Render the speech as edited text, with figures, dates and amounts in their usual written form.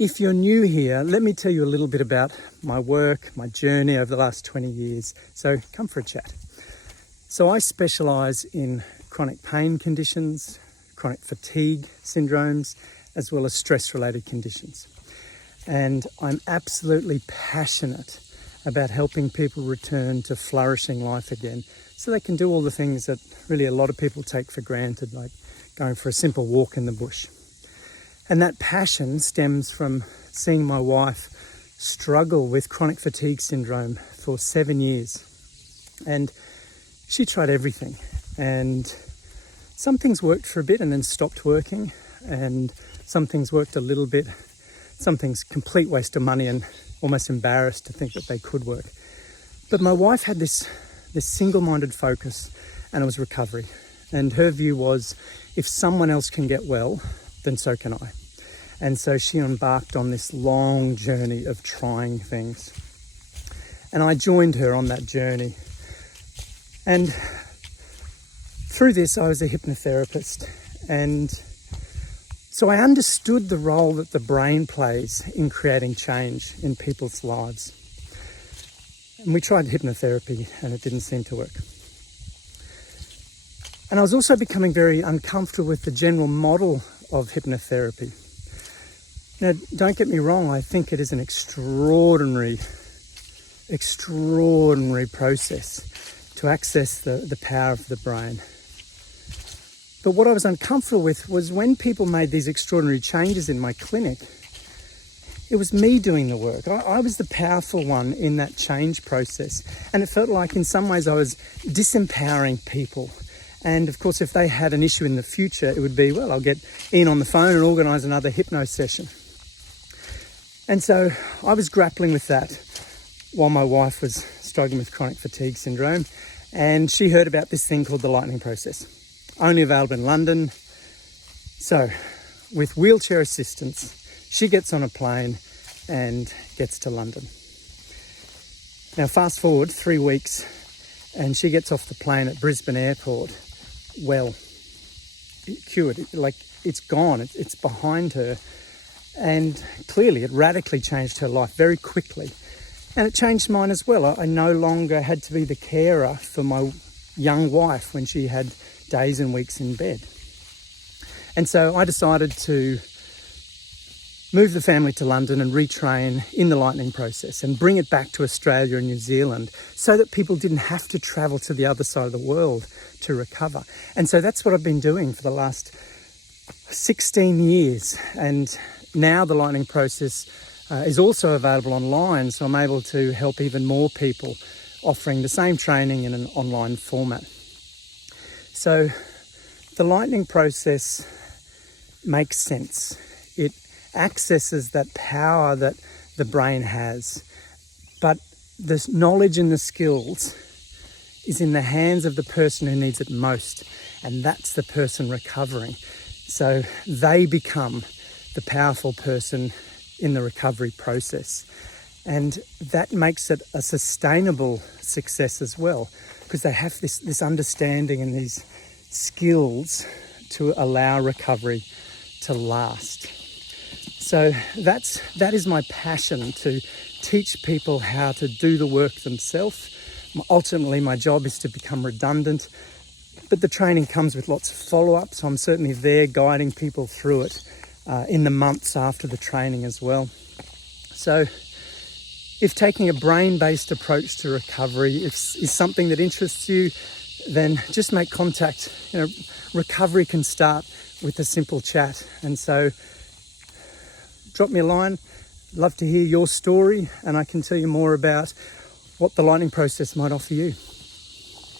If you're new here, let me tell you a little bit about my work, my journey over the last 20 years. So come for a chat. So I specialise in chronic pain conditions, chronic fatigue syndromes, as well as stress-related conditions. And I'm absolutely passionate about helping people return to flourishing life again so they can do all the things that really a lot of people take for granted, like going for a simple walk in the bush. And that passion stems from seeing my wife struggle with chronic fatigue syndrome for 7 years. And she tried everything. And some things worked for a bit and then stopped working. And some things worked a little bit. Some things complete waste of money and almost embarrassed to think that they could work. But my wife had this single-minded focus, and it was recovery. And her view was, if someone else can get well, then so can I. And so she embarked on this long journey of trying things. And I joined her on that journey. And through this, I was a hypnotherapist. And so I understood the role that the brain plays in creating change in people's lives. And we tried hypnotherapy and it didn't seem to work. And I was also becoming very uncomfortable with the general model of hypnotherapy. Now, don't get me wrong, I think it is an extraordinary process to access the power of the brain. But what I was uncomfortable with was when people made these extraordinary changes in my clinic, it was me doing the work. I was the powerful one in that change process. And it felt like in some ways I was disempowering people. And of course, if they had an issue in the future, it would be, well, I'll get Ian on the phone and organise another hypno session. And so I was grappling with that while my wife was struggling with chronic fatigue syndrome. And she heard about this thing called the lightning process, only available in London. So with wheelchair assistance, she gets on a plane and gets to London. Now, fast forward 3 weeks, and she gets off the plane at Brisbane Airport. Well, cured, like it's gone, it's behind her. And clearly it radically changed her life very quickly. And it changed mine as well. I no longer had to be the carer for my young wife when she had days and weeks in bed. And so I decided to move the family to London and retrain in the lightning process and bring it back to Australia and New Zealand so that people didn't have to travel to the other side of the world to recover. And so that's what I've been doing for the last 16 years. And now the lightning process is also available online, so I'm able to help even more people, offering the same training in an online format. So the lightning process makes sense. It accesses that power that the brain has, but the knowledge and the skills is in the hands of the person who needs it most, and that's the person recovering. So they become the powerful person in the recovery process, and that makes it a sustainable success as well, because they have this understanding and these skills to allow recovery to last. So that is my passion, to teach people how to do the work themselves. Ultimately, my job is to become redundant, but the training comes with lots of follow-up, so I'm certainly there guiding people through it in the months after the training as well. So if taking a brain-based approach to recovery is something that interests you, then just make contact. Recovery can start with a simple chat. And so drop me a line. Love to hear your story, and I can tell you more about what the lightning process might offer you.